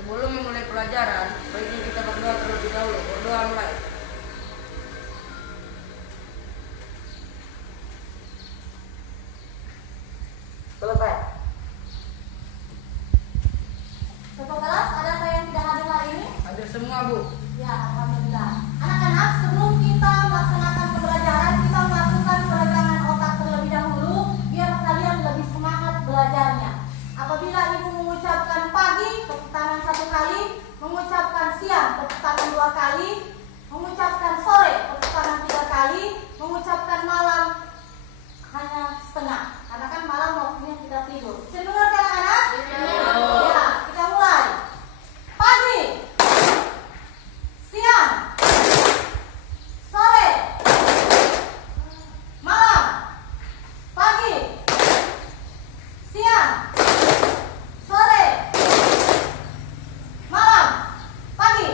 Sebelum memulai pelajaran, baiknya kita berdoa terlebih dahulu. Berdoa mulai. Selesai. Ketua kelas, adakah yang tidak hadir hari ini? Hadir semua, Bu. Ya, alhamdulillah. Anak-anak, sebelum kita melaksanakan pembelajaran, kita melakukan peregangan otak terlebih dahulu biar kalian lebih semangat belajarnya. Apabila ibu mengucapkan pagi, tepuk tangan 1 kali, mengucapkan siang, tepuk tangan 2 kali, mengucapkan sore, tepuk tangan 3 kali, mengucapkan malam hanya setengah. Karena kan malam waktunya kita tidur. Bisa dengarkan anak-anak? Ya, kita mulai. Pagi, siang, sore, malam. Pagi, siang, sore, malam. Pagi.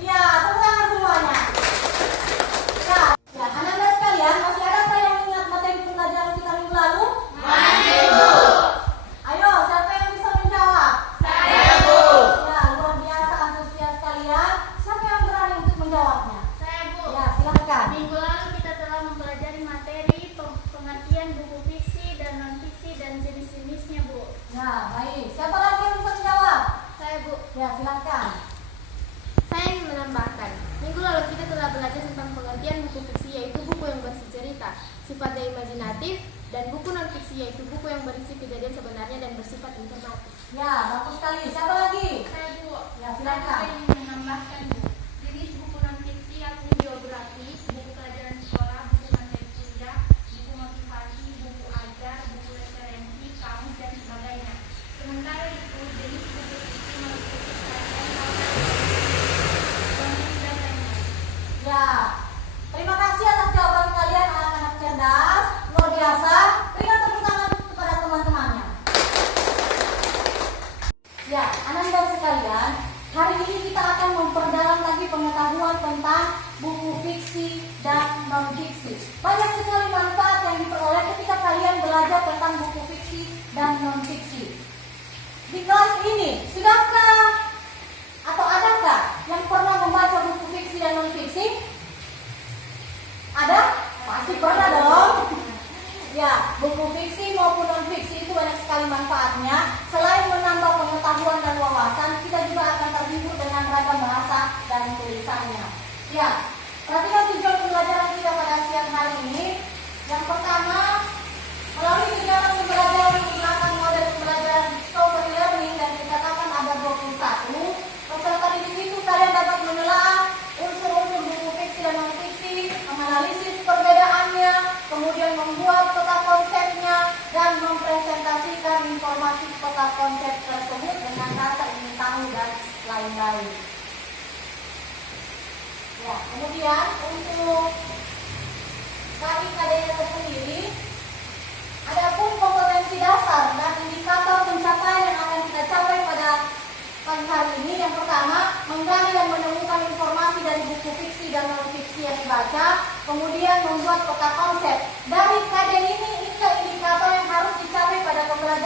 Iya, tepuk tangan semuanya. Ya, anak-anak sekalian, masih adakah yang ingat materi pembelajaran kita minggu lalu? Masih, Bu. Ayo, siapa yang bisa menjawab? Saya, Bu. Ya, luar biasa antusias kalian. Siapa yang berani untuk menjawabnya? Saya, Bu. Ya, silakan. Minggu lalu kita telah mempelajari materi pengertian buku fiksi dan non-fiksi dan jenis-jenisnya, Bu. Ya, baik. Siapa lagi yang bisa menjawab? Saya, Bu. Ya, silakan. Saya ingin menambahkan, minggu lalu kita telah belajar tentang pengertian buku fiksi, yaitu buku yang berisi cerita, sifatnya imajinatif, dan buku non-fiksi, yaitu buku yang berisi kejadian sebenarnya dan bersifat informatif. Ya, bagus sekali. Siapa lagi? Saya, Bu. Ya, silakan. Saya ingin menambahkan, Bu. Jenis buku non-fiksi yakni biografi, buku pelajaran sekolah, buku materi kuliah, buku motivasi, buku ajar, buku referensi, kamus, dan sebagainya. Sementara itu, jenis buku fiksi meliputi konsep dan lainnya. Ya, terima kasih atas jawaban kalian anak-anak cerdas, luar biasa. Berikan tepuk tangan kepada teman-temannya. Ya, anak-anak sekalian, hari ini kita akan memperdalam lagi pengetahuan tentang buku fiksi dan non-fiksi. Banyak sekali manfaat yang diperoleh ketika kalian belajar tentang buku fiksi dan non-fiksi. Di kelas ini, sudahkah atau adakah yang pernah membaca buku fiksi dan non-fiksi? Ada? Pasti pernah dong. Ya, buku fiksi maupun non-fiksi itu banyak sekali manfaatnya. Selain menambah pengetahuan dan wawasan, kita juga akan terhibur dengan ragam bahasa dan tulisannya. Ya, perhatikan tujuan pembelajaran kita pada siang hari ini. Yang pertama, melalui kegiatan pembelajaran menggunakan model pembelajaran discovery learning dan dikatakan ada 21. Peserta didik itu kalian dapat menelaah unsur-unsur buku fiksi dan non-fiksi, menganalisis perbedaannya, kemudian membuat peta konsepnya, dan mempresentasikan informasi peta konsep tersebut dengan rasa ingin tahu dan lain-lain. Ya, kemudian untuk bagi KDN tersendiri, adapun kompetensi dasar dan indikator pencapaian yang akan kita capai pada pagi hari ini. Yang pertama, menggali dan menemukan informasi dari buku fiksi dan non-fiksi yang dibaca, kemudian membuat peta konsep. Dari KDN ini indikator yang harus dicapai pada pembelajaran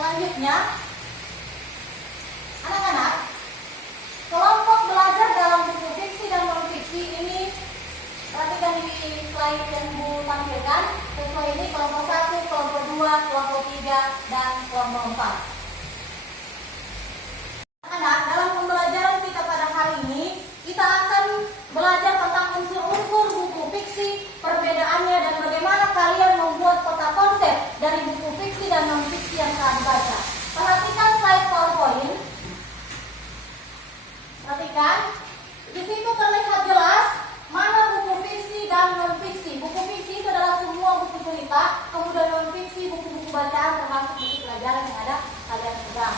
Selanjutnya, anak-anak, kelompok belajar dalam buku fiksi dan non-fiksi ini, perhatikan di slide yang Bu tampilkan. Sesuai ini kelompok 1, kelompok 2, kelompok 3, dan kelompok 4. Anak, dalam pembelajaran kita pada hari ini, kita akan belajar tentang unsur-unsur buku fiksi, perbedaannya, dan bagaimana kalian membuat peta konsep dari buku fiksi dan non-fiksi yang telah dibaca. Perhatikan slide PowerPoint. Perhatikan, di situ terlihat jelas mana buku fiksi dan non-fiksi. Buku fiksi itu adalah semua buku cerita, kemudian non-fiksi buku-buku bacaan termasuk buku pelajaran yang ada kalian pegang.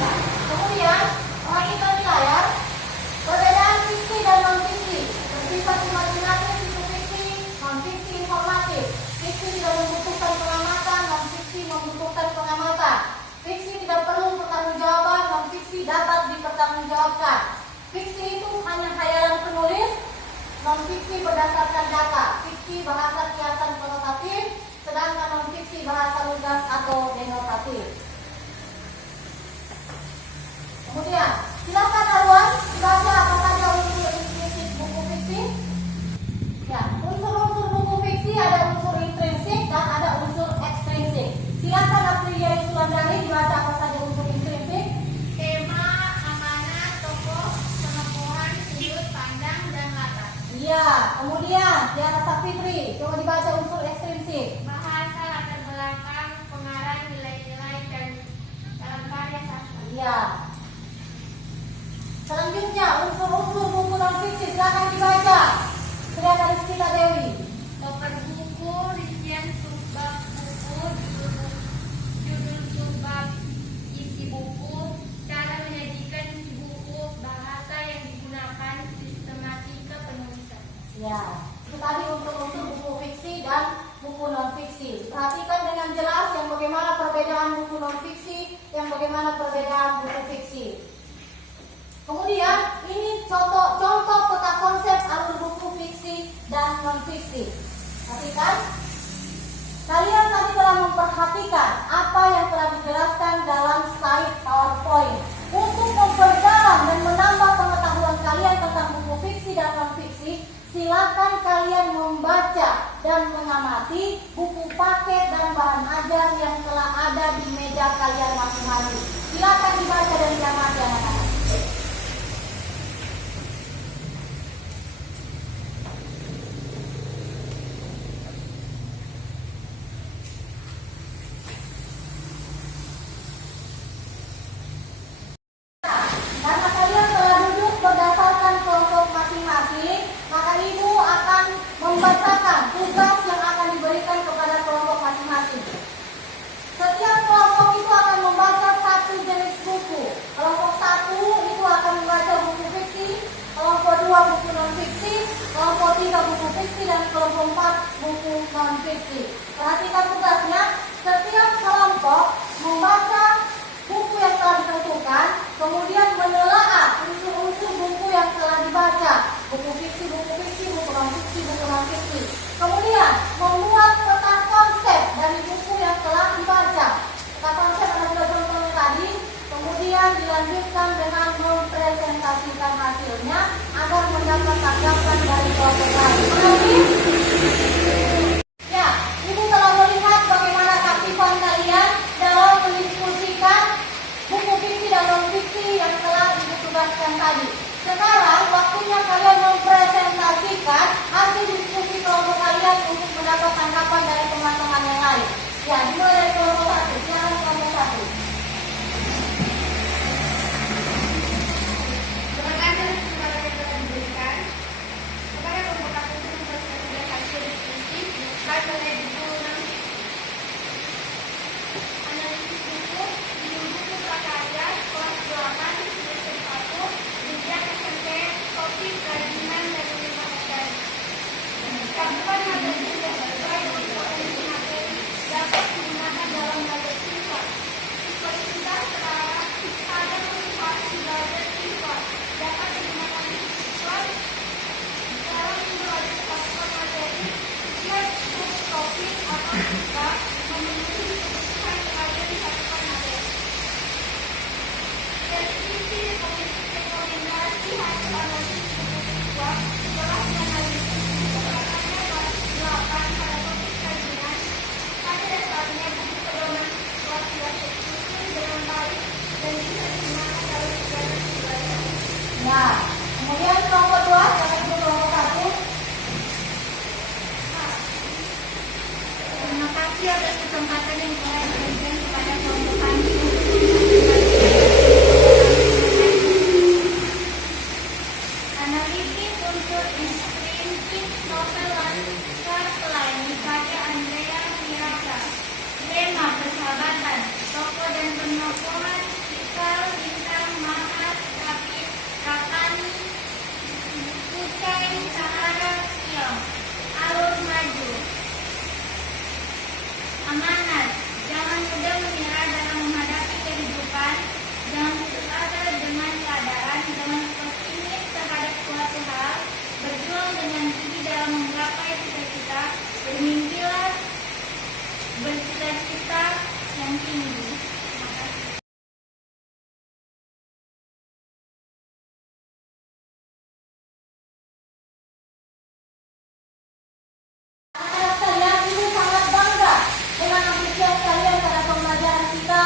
Nah, kemudian perhatikan di layar perbedaan fiksi dan non-fiksi. Bersifat imajinatif buku fiksi, non-fiksi informatif. Fiksi tidak membutuhkan pengamatan, non-fiksi membutuhkan pengamatan. Fiksi tidak perlu pertanggungjawaban, non-fiksi dapat dipertanggungjawabkan. Fiksi itu hanya khayalan penulis, non-fiksi berdasarkan data. Fiksi bahasa kiasan konotatif, sedangkan non-fiksi bahasa lugas atau denotatif. Kemudian, silakan Arwan dibaca apa saja unsur implisit buku fiksi. Ya, unsur-unsur buku fiksi ada unsur intrinsik dan ada unsur ekstrinsik. Silakan Aprilia Yusulandari dibaca apa saja unsur intrinsik. Tema, amanat, tokoh, pengembangan, sudut pandang, dan latar. Iya, kemudian Tiara Safitri, coba dibaca unsur ekstrinsik. Bahasa, latar belakang, pengarang, nilai-nilai, dan dalam karya sastra. Iya. Selanjutnya unsur-unsur buku non-fiksi, silakan dibaca. Silakan Rizkita Dewi. Topeng buku, rincian subbab buku, judul subbab, isi buku, cara menyajikan isi buku, bahasa yang digunakan, sistematika penulisan. Ya, itu tadi unsur-unsur buku fiksi dan buku non-fiksi. Perhatikan dengan jelas yang bagaimana perbedaan buku non-fiksi, yang bagaimana perbedaan buku fiksi. Kemudian ini contoh peta konsep alur buku fiksi dan non-fiksi. Perhatikan, kalian tadi telah memperhatikan apa yang telah dijelaskan dalam slide PowerPoint. Untuk memperdalam dan menambah pengetahuan kalian tentang buku fiksi dan non-fiksi, silakan kalian membaca dan mengamati buku paket dan bahan ajar yang telah ada di meja kalian masing-masing. Silakan dibaca dan diamati anak-anak. Karena kalian telah duduk berdasarkan kelompok masing-masing, maka Ibu akan membacakan tugas yang akan diberikan kepada kelompok masing-masing. Setiap kelompok itu akan membaca satu jenis buku. Kelompok 1 itu akan membaca buku fiksi, kelompok 2 buku non-fiksi, kelompok 3 buku fiksi, dan kelompok 4 buku non-fiksi. Perhatikan tugasnya, setiap kelompok membaca buku yang telah ditentukan, kemudian menelaah unsur-unsur buku yang telah dibaca, buku fiksi, buku non-fiksi. Kemudian membuat peta konsep dari buku yang telah dibaca. Peta konsep ada dua contohnya tadi. Kemudian dilanjutkan dengan mempresentasikan hasilnya agar mendapat tanggapan dari kelompok lain. Mengerti? Ya, Ibu telah melihat bagaimana keaktifan kalian dalam mendiskusikan buku fiksi dan non-fiksi yang telah Ibu tugaskan tadi. Sekarang waktunya kalian mempresentasikan hasil diskusi kelompok kalian untuk mendapat tanggapan memperingati Hari Analisis Buku Siswa setelah menganalisis keberadaannya kelas 8 pada topik kajian. Pada dasarnya buku pedoman siswa sudah tersusun dengan baik dan bisa digunakan dalam kegiatan belajar. Nah, kemudian kelompok 2, jangan dulu kelompok 1. Terima kasih atas kesempatan yang telah diberikan kepada kelompok kami. Analisis unsur intrinsik novel Laskar Pelangi karya Andrea Hirata. Tema persahabatan, tokoh dan penokohan Cikal, Bintang, Mahat, Rapid, Ratani, Kucai, Sahara, Siom. Alur maju. Amanat, jangan mudah menyerah dalam menghadapi kehidupan, jangan putus asa dengan keadaan, jangan pesimis terhadap suatu hal, berjuang dengan gigih dalam menggapai cita-cita, bermimpilah bercita-cita yang tinggi. Terima kasih. Anak-anak sekalian, ibu sangat bangga dengan antusias kalian pada pembelajaran kita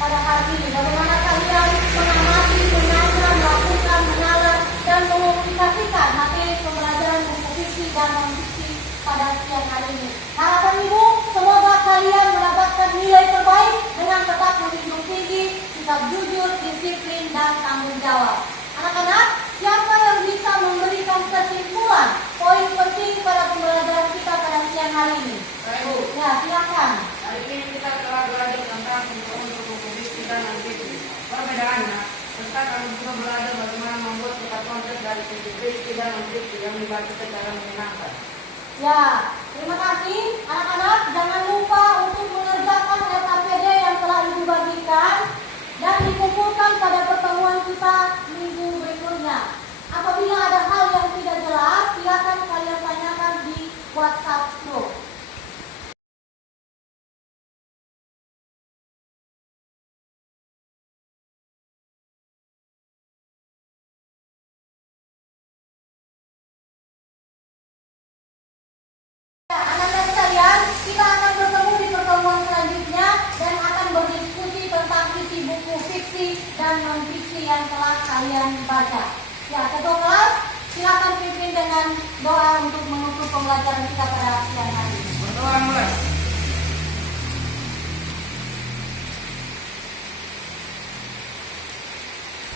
pada hari ini. Bagaimana kalian mengamati, mengajar, melakukan, menalar, dan mengaplikasikan materi pembelajaran buku fiksi dan non-fiksi pada siang hari ini. Harapan ibu, semoga kalian mendapatkan nilai terbaik dengan tetap menjunjung tinggi sikap jujur, disiplin, dan tanggung jawab. Anak-anak, siapa yang bisa memberikan kesimpulan poin penting pada pembelajaran kita pada siang hari ini? Ibu, Ya, silakan. hari ini kita telah belajar tentang untuk buku fiksi dan non-fiksi. Perbedaannya, serta kami juga belajar bagaimana membuat peta konsep dari buku fiksi dan non-fiksi yang dibaca secara menyenangkan. Ya, terima kasih anak-anak. Jangan lupa untuk mengerjakan RKPD yang telah ibu bagikan dan dikumpulkan pada pertemuan kita minggu berikutnya. Apabila ada hal yang tidak jelas, silakan kalian tanyakan di WhatsApp group. Anak-anak sekalian, kita akan bertemu di pertemuan selanjutnya dan akan berdiskusi tentang isi buku fiksi dan non-fiksi yang telah kalian baca. Ya, ketua kelas, silakan pimpin dengan doa untuk menutup pembelajaran kita pada siang hari ini. Berdoa mulai.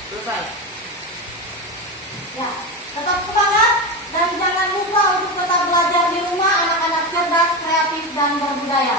Selesai. Ya, tetap semangat dan jangan lupa untuk tetap belajar di rumah, anak-anak cerdas, kreatif, dan berbudaya.